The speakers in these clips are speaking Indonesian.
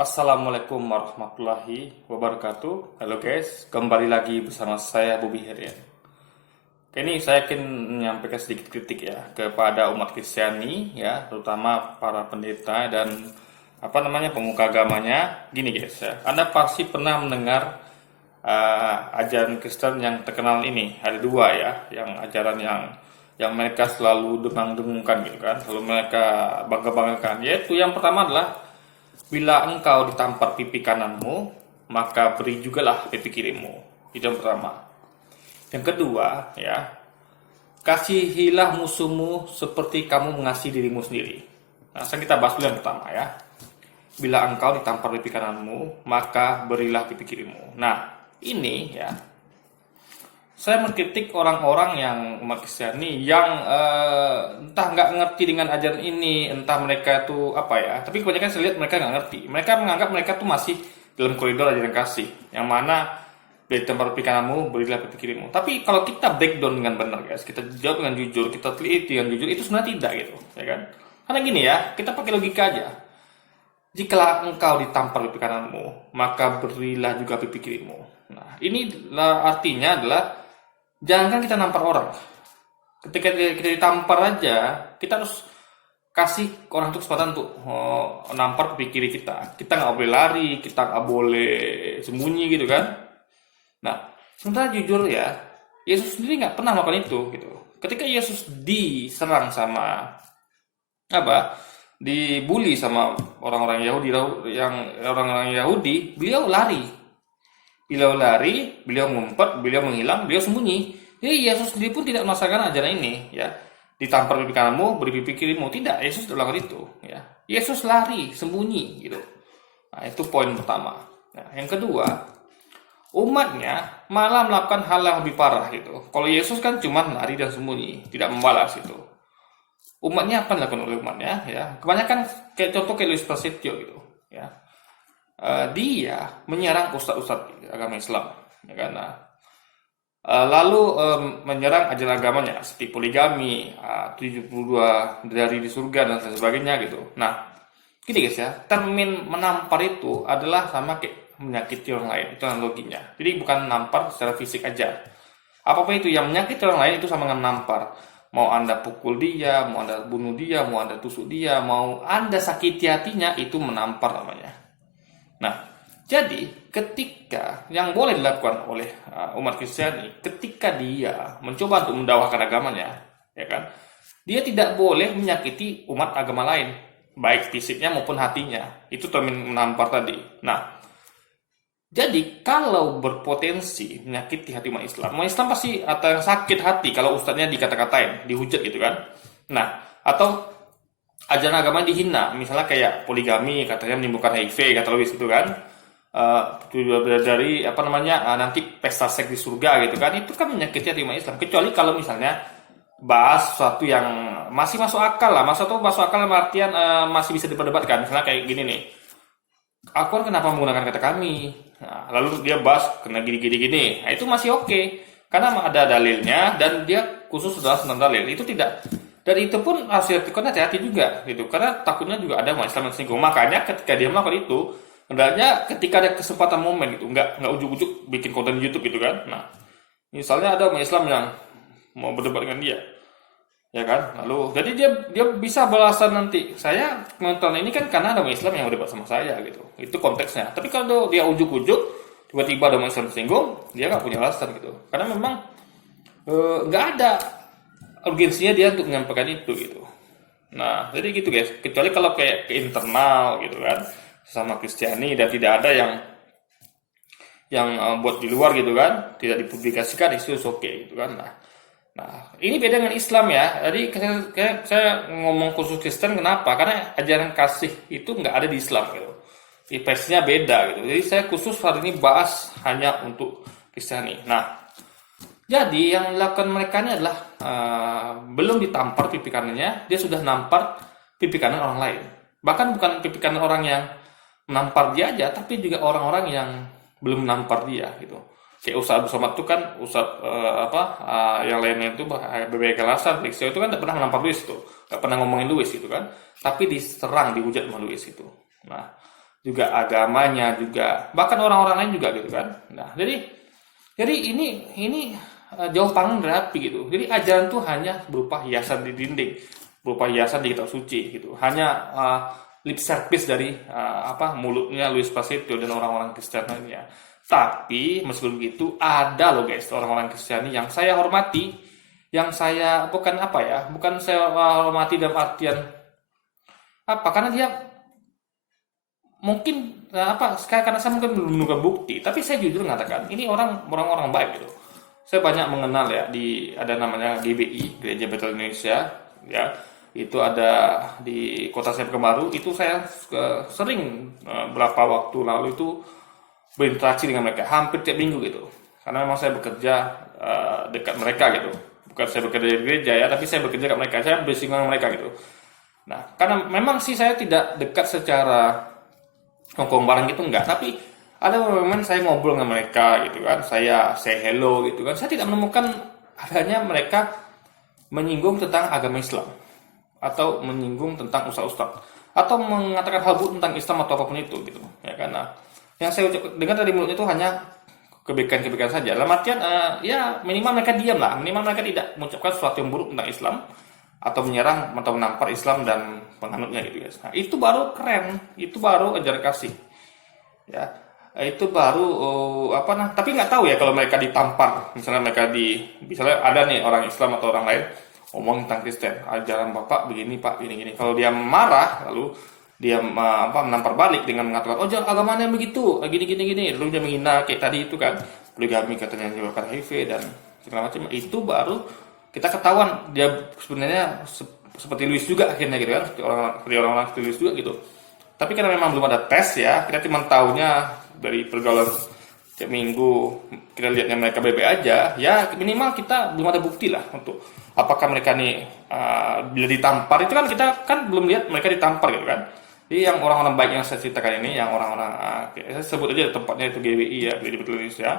Assalamualaikum warahmatullahi wabarakatuh. Halo guys, kembali lagi bersama saya Bobby Herian. Ini saya ingin menyampaikan sedikit kritik ya kepada umat Kristiani ya, terutama para pendeta dan pemuka agamanya. Gini guys ya, Anda pasti pernah mendengar ajaran Kristen yang terkenal ini. Ada dua ya, yang ajaran yang mereka selalu dengung-dengungkan gitu kan, selalu mereka bangga-banggakan. Yaitu yang pertama adalah bila engkau ditampar pipi kananmu, maka beri jugalah pipi kirimu. Itu yang pertama. Yang kedua, ya, kasihilah musuhmu seperti kamu mengasihi dirimu sendiri. Nah, sekarang kita bahas dulu yang pertama ya. Bila engkau ditampar pipi kananmu, maka berilah pipi kirimu. Nah, ini ya, saya mengkritik orang-orang yang umat Kristiani yang entah nggak ngerti dengan ajaran ini, entah mereka itu apa ya. Tapi kebanyakan saya lihat mereka nggak ngerti. Mereka menganggap mereka tuh masih dalam koridor ajaran kasih, yang mana dari tempat pipi kananmu berilah pipi kirimu. Tapi kalau kita breakdown dengan benar guys, kita jawab dengan jujur, kita teliti dengan jujur, itu sebenarnya tidak gitu, ya kan? Karena gini ya, kita pakai logika aja. Jikalau engkau ditampar pipi kananmu, maka berilah juga pipi kirimu. Nah, ini artinya adalah jangan kita nampar orang. Ketika kita ditampar aja, kita harus kasih orang itu kesempatan untuk nampar pipi kiri kita. Kita nggak boleh lari, kita nggak boleh sembunyi gitu kan. Nah, sementara jujur ya, Yesus sendiri nggak pernah melakukan itu gitu. Ketika Yesus diserang sama dibully sama orang-orang Yahudi, beliau lari. Beliau ngumpet, beliau menghilang, beliau sembunyi. Jadi Yesus sendiri pun tidak merasakan ajaran ini, ya. Ditampar pipi kananmu, beri pipi kirimu. Tidak, Yesus tidak melakukan itu, ya. Yesus lari, sembunyi, gitu. Nah, itu poin pertama. Nah, yang kedua, umatnya malah melakukan hal yang lebih parah, gitu. Kalau Yesus kan cuma lari dan sembunyi, tidak membalas itu. Umatnya apa yang dilakukan oleh umatnya, ya? Kebanyakan kayak Luis Prasetyo, gitu, ya. Dia menyerang ustadz-ustadz agama Islam, ya kan? Nah, lalu menyerang ajaran agamanya seperti poligami, 72 dari di surga dan sebagainya gitu. Nah, gini guys ya, termin menampar itu adalah sama kayak menyakiti orang lain, itu analoginya. Jadi bukan nampar secara fisik aja. Apapun itu yang menyakiti orang lain itu sama dengan menampar. Mau Anda pukul dia, mau Anda bunuh dia, mau Anda tusuk dia, mau Anda sakiti hatinya, itu menampar namanya. Nah, jadi ketika yang boleh dilakukan oleh umat Kristiani, ketika dia mencoba untuk mendakwahkan agamanya, ya kan, dia tidak boleh menyakiti umat agama lain, baik fisiknya maupun hatinya. Itu termin menampar tadi. Nah, jadi kalau berpotensi menyakiti hati umat Islam pasti atau yang sakit hati kalau ustadznya dikata-katain, dihujat gitu kan. Nah, atau ajaran agama dihina, misalnya kayak poligami katanya menimbulkan HIV kata Louis gitu kan, dari nanti pesta seks di surga gitu kan, itu kan menyakiti hati umat Islam. Kecuali kalau misalnya bahas sesuatu yang masih masuk akal lah, masuk akal dalam artian masih bisa diperdebatkan, misalnya kayak gini nih, aku kan kenapa menggunakan kata kami, nah, lalu dia bahas kena gini, nah, itu masih oke. Karena ada dalilnya dan dia khusus adalah tentang dalil, itu tidak. Dan itu pun harus dilakukan hati-hati juga gitu, karena takutnya juga ada umat Islam yang tersinggung. Makanya ketika dia melakukan itu, hendaknya ketika ada kesempatan momen gitu, nggak ujuk-ujuk bikin konten YouTube gitu kan. Nah, misalnya ada umat Islam yang mau berdebat dengan dia, ya kan, lalu jadi dia bisa balasan nanti, saya nonton ini kan karena ada umat Islam yang berdebat sama saya gitu, itu konteksnya. Tapi kalau dia ujuk-ujuk tiba-tiba ada umat Islam tersinggung, dia nggak punya alasan gitu, karena memang nggak ada urgensinya dia untuk menyampaikan itu gitu. Nah, jadi gitu guys. Kecuali kalau kayak ke internal gitu kan, sama Kristiani dan tidak ada yang buat di luar gitu kan, tidak dipublikasikan, itu oke gitu kan. Nah, ini beda dengan Islam ya. Jadi saya ngomong khusus Kristen kenapa? Karena ajaran kasih itu nggak ada di Islam gitu. Versinya beda gitu. Jadi saya khusus hari ini bahas hanya untuk Kristiani. Nah, jadi yang dilakukan mereka ini adalah belum ditampar pipi kanannya, dia sudah nampar pipi kanan orang lain. Bahkan bukan pipi kanan orang yang menampar dia aja, tapi juga orang-orang yang belum menampar dia gitu. Kayak Ustaz Abdul Somad itu kan Ustaz yang lainnya itu BBK Hasan, Lexio itu kan tidak pernah menampar Luis itu, tidak pernah ngomongin Luis gitu kan, tapi diserang, dihujat sama Luis itu. Nah, juga agamanya, juga bahkan orang-orang lain juga gitu kan. Nah, jadi ini jauh panggang dari api gitu. Jadi ajaran tuh hanya berupa hiasan di dinding, berupa hiasan di kitab suci gitu. Hanya lip service dari mulutnya Luis Prasetyo dan orang-orang Kristen lainnya. Tapi meskipun begitu ada loh guys orang-orang Kristiani yang saya hormati, yang saya bukan saya hormati dalam artian karena dia mungkin karena saya mungkin belum menemukan bukti, tapi saya jujur mengatakan ini orang-orang baik gitu. Saya banyak mengenal ya ada namanya GBI, Gereja Betel Indonesia ya. Itu ada di kota saya Pekanbaru, itu saya sering berapa waktu lalu itu berinteraksi dengan mereka hampir tiap minggu gitu. Karena memang saya bekerja dekat mereka gitu. Bukan saya bekerja di gereja ya, tapi saya bekerja dekat mereka, saya bersinggungan dengan mereka gitu. Nah, karena memang sih saya tidak dekat secara ngomong bareng gitu enggak, tapi ada momen saya ngobrol dengan mereka gitu kan, saya say hello gitu kan, saya tidak menemukan adanya mereka menyinggung tentang agama Islam atau menyinggung tentang ustaz-ustaz atau mengatakan hal buruk tentang Islam atau apapun itu gitu ya. Karena yang saya dengar dari mulutnya itu hanya kebaikan-kebaikan saja, dalam artian ya minimal mereka diam lah, minimal mereka tidak mengucapkan sesuatu yang buruk tentang Islam atau menyerang atau menampar Islam dan penganutnya gitu guys. Nah, itu baru keren, itu baru ajaran kasih. Ya, itu baru tapi nggak tahu ya kalau mereka ditampar, misalnya misalnya ada nih orang Islam atau orang lain ngomong tentang Kristen, ajaran Bapak begini Pak, gini-gini. Kalau dia marah lalu dia menampar balik dengan mengatakan jangan agamanya begitu, gini-gini, lalu dia menghina kayak tadi itu kan, poligami katanya menyebabkan HIV dan segala macam, itu baru kita ketahuan dia sebenarnya seperti Luis juga akhirnya gitu kan, seperti orang-orang seperti Luis juga gitu. Tapi karena memang belum ada tes ya, kita cuma tahunya dari pergaulan tiap minggu, kita lihatnya mereka bebe aja, ya minimal kita belum ada bukti lah untuk apakah mereka nih bila ditampar itu kan kita kan belum lihat mereka ditampar gitu kan. Jadi yang orang-orang baik yang saya ceritakan ini, yang orang-orang saya sebut aja tempatnya itu GWI ya, Gereja Betel Indonesia,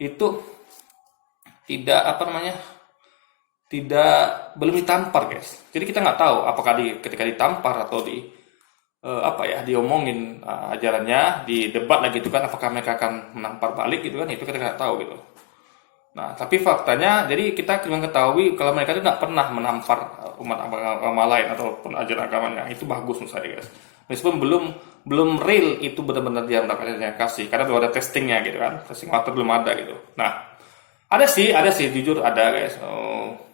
itu tidak belum ditampar guys. Jadi kita nggak tahu apakah ketika ditampar atau diomongin ajarannya, di debat lagi itu kan, apakah mereka akan menampar balik gitu kan, itu kita nggak tahu gitu. Nah, tapi faktanya jadi kita cuma ketahui kalau mereka itu nggak pernah menampar umat agama lain ataupun ajaran agamanya. Itu bagus menurut saya guys. Meskipun belum real itu benar-benar dia mendapatkan yang kasih, karena belum ada testingnya gitu kan, testing water belum ada gitu. Nah, ada sih jujur ada guys.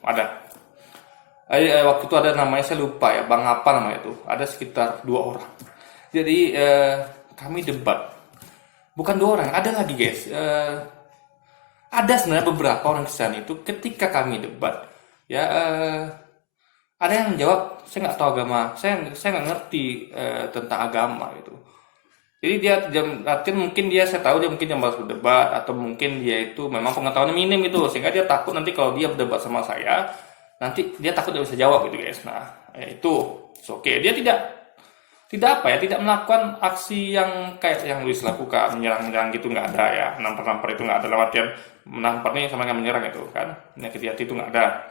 Ada. Waktu itu ada namanya saya lupa ya, Bang apa namanya itu. Ada sekitar 2 orang. Jadi kami debat. Bukan 2 orang, ada lagi guys. Ada sebenarnya beberapa orang Kristen itu ketika kami debat ya ada yang menjawab saya nggak tahu agama, saya nggak ngerti tentang agama gitu. Jadi dia artinya mungkin saya tahu dia mungkin yang baru berdebat atau mungkin dia itu memang pengetahuannya minim itu, sehingga dia takut nanti kalau dia berdebat sama saya nanti dia takut tidak bisa jawab gitu guys. Nah itu oke, dia tidak melakukan aksi yang kayak yang Luis lakukan, menyerang gitu, nggak ada ya, nampar itu nggak ada, lewat yang menampar nih sama yang menyerang itu kan, menyakiti hati itu nggak ada.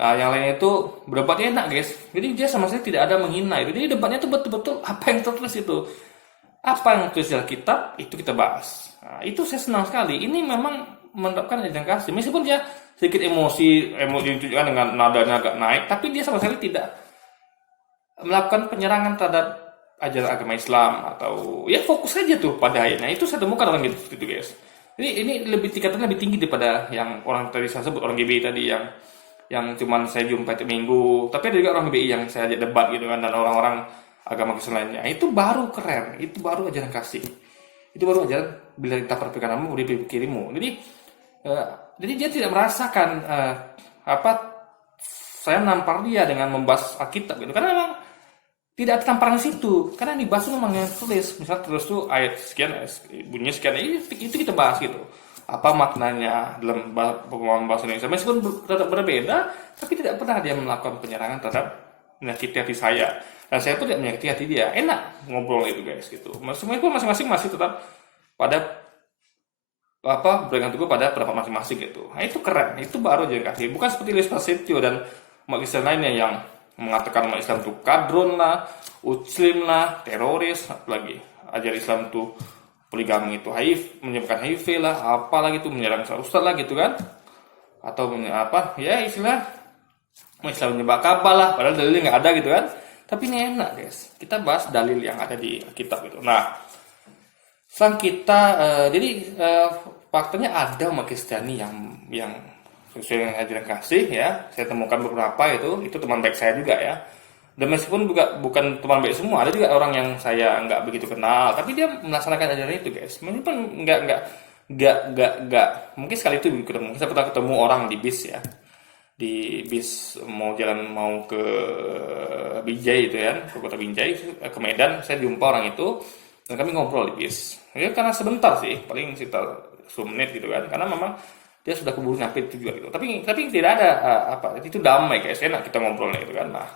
Nah yang lainnya itu berdebatnya enak guys, jadi dia sama sekali tidak ada menghina itu, jadi debatnya itu betul-betul apa yang tertulis itu, apa yang tertulis di Alkitab itu kita bahas. Nah, itu saya senang sekali, ini memang menerapkan ajaran kasih, meskipun dia sedikit emosi ditunjukkan dengan nadanya agak naik, tapi dia sama sekali tidak melakukan penyerangan terhadap ajaran agama Islam atau ya fokus saja tuh pada ayatnya. Itu saya temukan orang gitu guys. Jadi ini tingkatannya lebih tinggi daripada yang orang tadi saya sebut, orang GBI tadi yang cuman saya jumpa tiap minggu. Tapi ada juga orang GBI yang saya ajak debat gitu kan, dan orang-orang agama Kristen lainnya. Itu baru keren, itu baru ajaran kasih. Itu baru ajaran bila kita perpikirkanmu beri pikirmu. Jadi dia tidak merasakan saya menampar dia dengan membahas Alkitab gitu. Karena memang tidak ada tamparan di situ, karena yang dibahas itu memang yang tulis, misalnya terus tuh ayat sekian, bunyinya sekian, itu kita bahas gitu, apa maknanya dalam bahasa Indonesia, meskipun tetap berbeda, tapi tidak pernah dia melakukan penyerangan terhadap menyakiti hati saya, dan saya pun tidak menyakiti hati dia. Enak ngobrol itu guys gitu, semua itu masing-masing masih tetap pada berpegang teguh pada pendapat masing-masing gitu. Nah itu keren, itu baru aja kasih, bukan seperti Luis Prasetyo dan umat Kristen lainnya yang mengatakan umat Islam tuh kadrun lah, muslim lah, teroris, apalagi ajar Islam tuh poligami itu HIV, menyebabkan HIV lah, apalagi tuh menyerang ustaz lah gitu kan, atau apa ya istilah Islam menyembah Ka'bah lah, padahal dalilnya nggak ada gitu kan. Tapi ini enak guys, kita bahas dalil yang ada di kitab gitu. Nah, sekarang kita faktanya ada umat Kristiani yang sesuai dengan ajaran kasih ya. Saya temukan beberapa itu teman baik saya juga ya. Dan meskipun bukan teman baik semua, ada juga orang yang saya nggak begitu kenal, tapi dia melaksanakan ajaran itu guys. Meskipun nggak mungkin sekali itu ketemu. Saya pernah ketemu orang di bis ya, di bis mau ke Binjai itu ya, ke kota Binjai, ke Medan. Saya jumpa orang itu dan kami ngobrol di bis. Ya karena sebentar sih, paling sekitar 10 menit gitu kan, karena memang dia sudah keburu nyampe tujuan gitu. Tapi tidak ada itu damai guys, enak kita ngobrolnya gitu kan. Nah,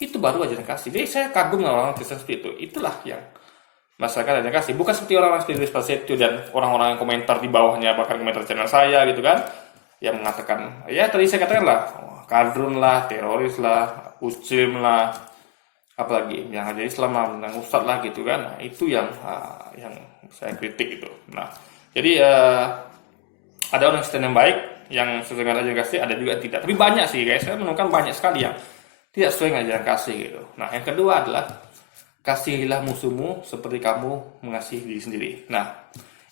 itu baru ajaran kasih. Jadi saya kagum dengan orang Kristen seperti itu. Itulah yang masyarakat ajaran kasih. Bukan seperti orang-orang seperti itu dan orang-orang yang komentar di bawahnya, bahkan komentar channel saya gitu kan, yang mengatakan, ya tadi saya katakan lah, kadrun lah, teroris lah, muslim lah, apalagi yang ajar Islam lah, yang ustadz lah gitu kan. Nah, itu yang saya kritik gitu. Nah, jadi ada orang Kristen yang baik, yang sesuai dengan ajaran kasih, ada juga yang tidak. Tapi banyak sih guys, saya menemukan banyak sekali yang tidak sesuai dengan ajaran kasih gitu. Nah, yang kedua adalah kasihilah musuhmu seperti kamu mengasihi diri sendiri. Nah,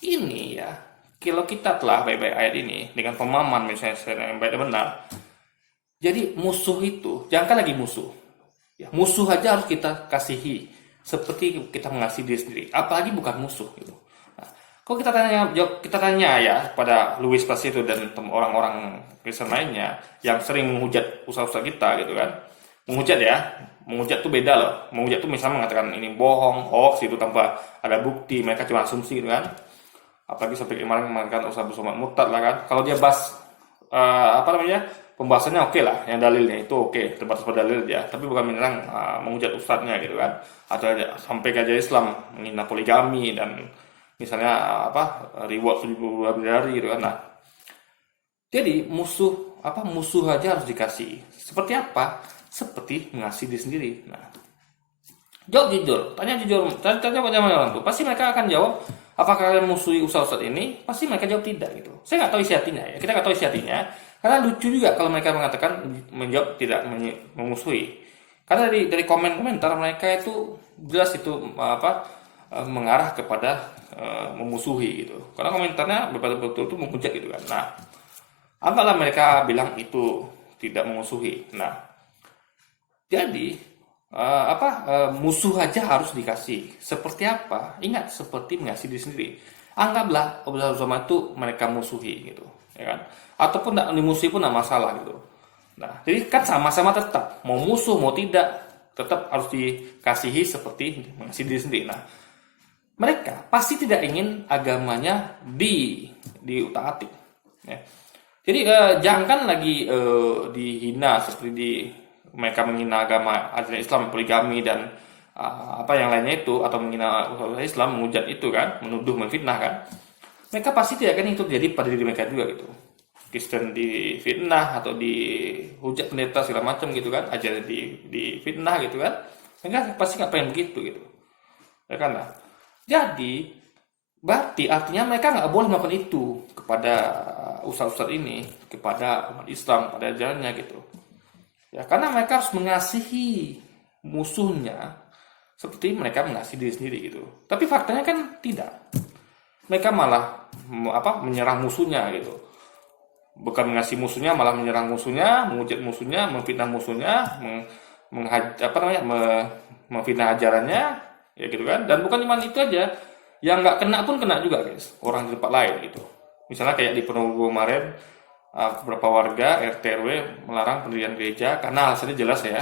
ini ya, kalau kita telah baik-baik ayat ini dengan pemahaman misalnya yang baik dan benar, jadi musuh itu jangan lagi musuh. Ya, musuh aja harus kita kasihi seperti kita mengasihi diri sendiri. Apalagi bukan musuh gitu. Nah, kalau kita tanya ya pada Louis Placido dan orang-orang Kristen lainnya yang sering menghujat usaha-usaha kita gitu kan. Menghujat tuh beda loh. Menghujat tuh misalnya mengatakan ini bohong, hoax itu tanpa ada bukti, mereka cuma asumsi gitu kan. Apalagi sampai kemarin mengatakan usaha bersama murtad lah kan. Kalau dia bahas pembahasannya oke lah, yang dalilnya itu oke, terbatas pada dalil dia, tapi bukan menyerang menghujat ustadznya gitu kan, atau sampai ke ajaran Islam menghina poligami dan misalnya reward 72 bidadari gitu kan. Nah, jadi musuh aja harus dikasih. Seperti apa? Seperti mengasihi diri sendiri. Nah, jawab jujur, tanya pada orang tuh, pasti mereka akan jawab, apakah kalian musuhi ustadz ini? Pasti mereka jawab tidak gitu. Saya nggak tahu isi hatinya ya, kita nggak tahu isi hatinya. Karena lucu juga kalau mereka mengatakan menjawab tidak memusuhi. Karena dari komen-komentar mereka itu jelas itu mengarah kepada memusuhi gitu. Karena komentarnya betul-betul itu menghujat gitu kan. Nah, anggaplah mereka bilang itu tidak memusuhi. Nah, jadi musuh aja harus dikasih. Seperti apa? Ingat, seperti mengasihi diri sendiri. Anggaplah Abdullah Somad itu mereka musuhi gitu, ya kan? Ataupun tidak dimusuhi pun tidak masalah gitu. Nah, jadi kan sama-sama tetap mau musuh mau tidak tetap harus dikasihi seperti mengasihi diri sendiri. Nah, mereka pasti tidak ingin agamanya diutak-atik. Ya. Jadi jangan lagi dihina seperti mereka menghina agama ajaran Islam, poligami dan yang lainnya itu, atau menghina Islam, menghujat itu kan, menuduh, menfitnah kan. Mereka pasti tidak akan itu terjadi pada diri mereka juga gitu. Kristen difitnah atau dihujat pendeta segala macam gitu kan, ajaran difitnah gitu kan. Mereka pasti nggak pengen begitu gitu. Ya kan? Nah, jadi berarti artinya mereka nggak boleh melakukan itu kepada ustadz-ustadz ini, kepada umat Islam, pada ajarannya gitu. Ya, karena mereka harus mengasihi musuhnya seperti mereka mengasihi diri sendiri gitu. Tapi faktanya kan tidak. Mereka malah menyerang musuhnya gitu. Bukan mengasihi musuhnya, malah menyerang musuhnya, menghujat musuhnya, memfitnah musuhnya, memfitnah ajarannya, ya gitu kan. Dan bukan cuma itu aja, yang nggak kena pun kena juga guys, orang di tempat lain gitu. Misalnya kayak di Ponorogo kemarin, beberapa warga RT RW melarang pendirian gereja karena alasannya jelas ya,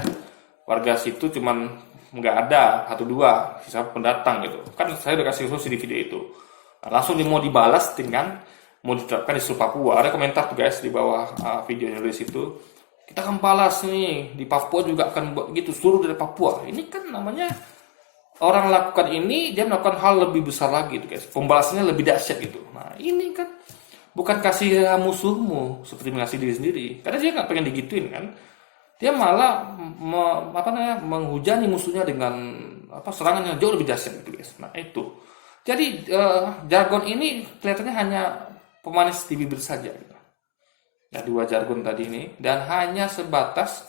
warga situ cuman nggak ada 1-2 sisa pendatang gitu. Kan saya udah kasih solusi di video itu. Nah, langsung mau dibalas dengan mau diterapkan di seluruh Papua. Ada komentar tuh guys di bawah videonya dari situ. Kita akan balas nih, di Papua juga akan buat gitu, suruh dari Papua. Ini kan namanya orang lakukan ini, dia melakukan hal lebih besar lagi tuh guys. Pembalasannya lebih dahsyat gitu. Nah, ini kan bukan kasih musuhmu seperti mengasihi diri sendiri. Karena dia nggak pengen digituin kan. dia malah menghujani musuhnya dengan serangan yang jauh lebih dahsyat gitu guys. Nah itu, jadi jargon ini kelihatannya hanya pemanis di bibir saja gitu. Nah, dua jargon tadi ini, dan hanya sebatas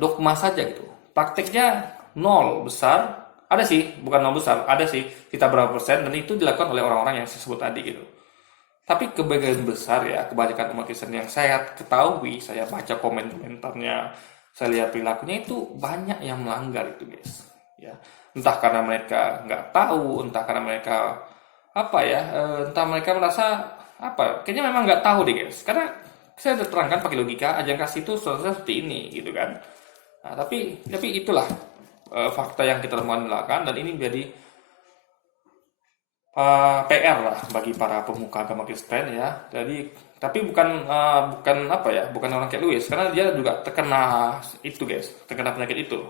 dogma saja gitu. Prakteknya nol besar, ada sih, bukan nol besar, ada sih kita berapa persen, dan itu dilakukan oleh orang-orang yang saya sebut tadi gitu. Tapi kebanyakan besar ya, kebanyakan umat Kristen yang saya ketahui, saya baca komen-komentarnya, saya lihat perilakunya itu banyak yang melanggar itu guys. Ya, entah karena mereka nggak tahu, entah karena mereka entah mereka merasa kayaknya memang nggak tahu deh guys. Karena saya udah terangkan pakai logika, ajaran kasih itu seperti ini gitu kan. Nah, tapi itulah fakta yang kita temukan dan ini menjadi PR lah bagi para pemuka agama Kristen ya. Jadi tapi bukan bukan orang kayak Louis, karena dia juga terkena itu guys, terkena penyakit itu.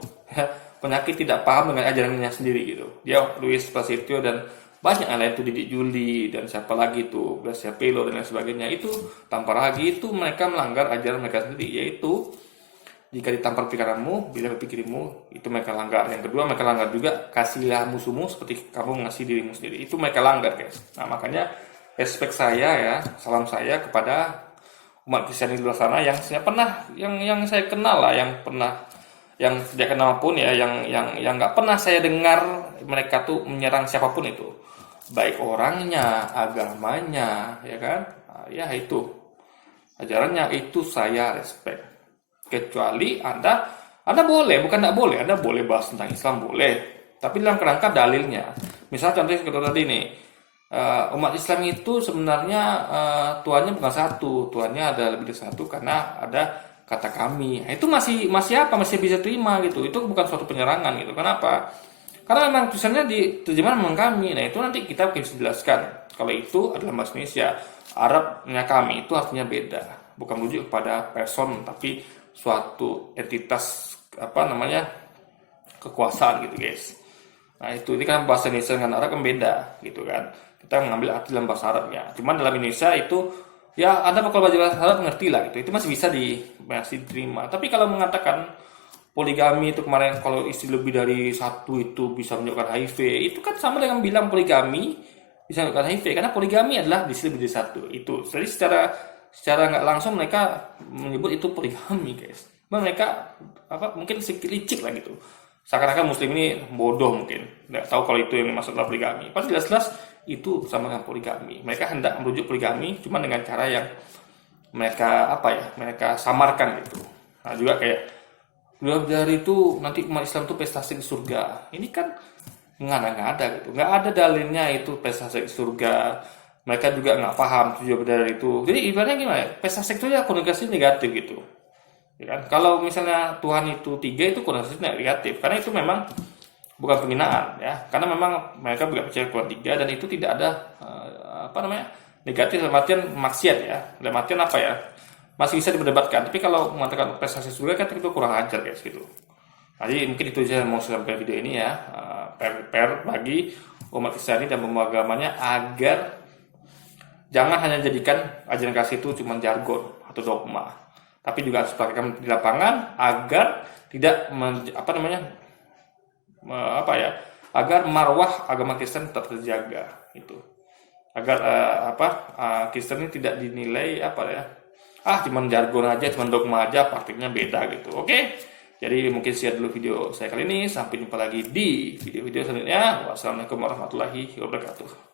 Penyakit tidak paham dengan ajarannya sendiri gitu. Dia Louis Pasitio dan banyak yang lain tuh, Didik Juli dan siapa lagi tuh, Gracia Pelo dan lain sebagainya, itu tanpa lagi itu mereka melanggar ajaran mereka sendiri, yaitu jika ditampar pikiranmu, bila berpikirmu, itu mereka langgar. Yang kedua, mereka langgar juga kasihlah musuhmu seperti kamu mengasihi dirimu sendiri. Itu mereka langgar guys. Nah makanya respect saya ya, salam saya kepada umat Kristen di luar sana yang saya pernah, yang saya kenal lah, yang pernah, yang tidak kenal pun ya, yang nggak pernah saya dengar mereka tuh menyerang siapapun itu, baik orangnya, agamanya, ya kan? Nah, ya itu ajarannya, itu saya respect. Kecuali Anda boleh, bukan tidak boleh, Anda boleh bahas tentang Islam boleh, tapi dalam kerangka dalilnya. Misalnya contohnya seperti tadi nih, umat Islam itu sebenarnya Tuhannya bukan satu, Tuhannya ada lebih dari satu karena ada kata kami. Nah, itu masih masih bisa terima gitu. Itu bukan suatu penyerangan gitu. Kenapa? Karena memang tulisannya di terjemahan memang kami. Nah itu nanti kita bisa jelaskan. Kalau itu adalah bahasa Indonesia, Arabnya kami itu artinya beda, bukan merujuk kepada person, tapi suatu entitas kekuasaan gitu guys. Nah itu, ini kan bahasa Indonesia dengan Arab kan beda gitu kan. Kita mengambil arti dalam bahasa Arabnya. Cuman dalam Indonesia itu ya Anda kalau bahasa Arab mengerti lah gitu. Itu masih bisa masih diterima. Tapi kalau mengatakan poligami itu kemarin, kalau istri lebih dari satu itu bisa menyebabkan HIV, itu kan sama dengan bilang poligami bisa menyebabkan HIV, karena poligami adalah istri lebih dari satu. Itu jadi secara nggak langsung mereka menyebut itu poligami guys. Mereka mungkin sedikit licik lah gitu, seakan-akan muslim ini bodoh, mungkin nggak tahu kalau itu yang dimaksud adalah poligami. Pas jelas-jelas itu sama dengan poligami. Mereka hendak merujuk poligami cuma dengan cara yang mereka mereka samarkan gitu. Nah juga kayak dari itu nanti umat Islam itu pesta seks surga, ini kan nggak ada gitu, nggak ada dalilnya itu pesta seks surga. Mereka juga nggak paham tujuan dari itu. Jadi ibaratnya gimana? Pesta seks itu ya konotasi negatif gitu, ya kan? Kalau misalnya Tuhan itu 3, itu konotasi negatif, karena itu memang bukan penghinaan ya. Karena memang mereka juga percaya Tuhan 3 dan itu tidak ada negatif dalam artian maksiat ya. Dalam artian masih bisa diperdebatkan. Tapi kalau mengatakan pesta seks surga kan itu kurang ajar guys gitu. Jadi mungkin itu saja yang mau saya sampaikan video ini ya. PR bagi umat Kristen dan pemahamannya agar jangan hanya jadikan ajaran kasih itu cuma jargon atau dogma, tapi juga harus praktekkan di lapangan agar tidak agar marwah agama Kristen tetap terjaga itu. Agar Kristen ini tidak dinilai cuma jargon aja, cuma dogma aja, praktiknya beda gitu. Oke. Jadi mungkin share dulu video saya kali ini. Sampai jumpa lagi di video-video selanjutnya. Wassalamualaikum warahmatullahi wabarakatuh.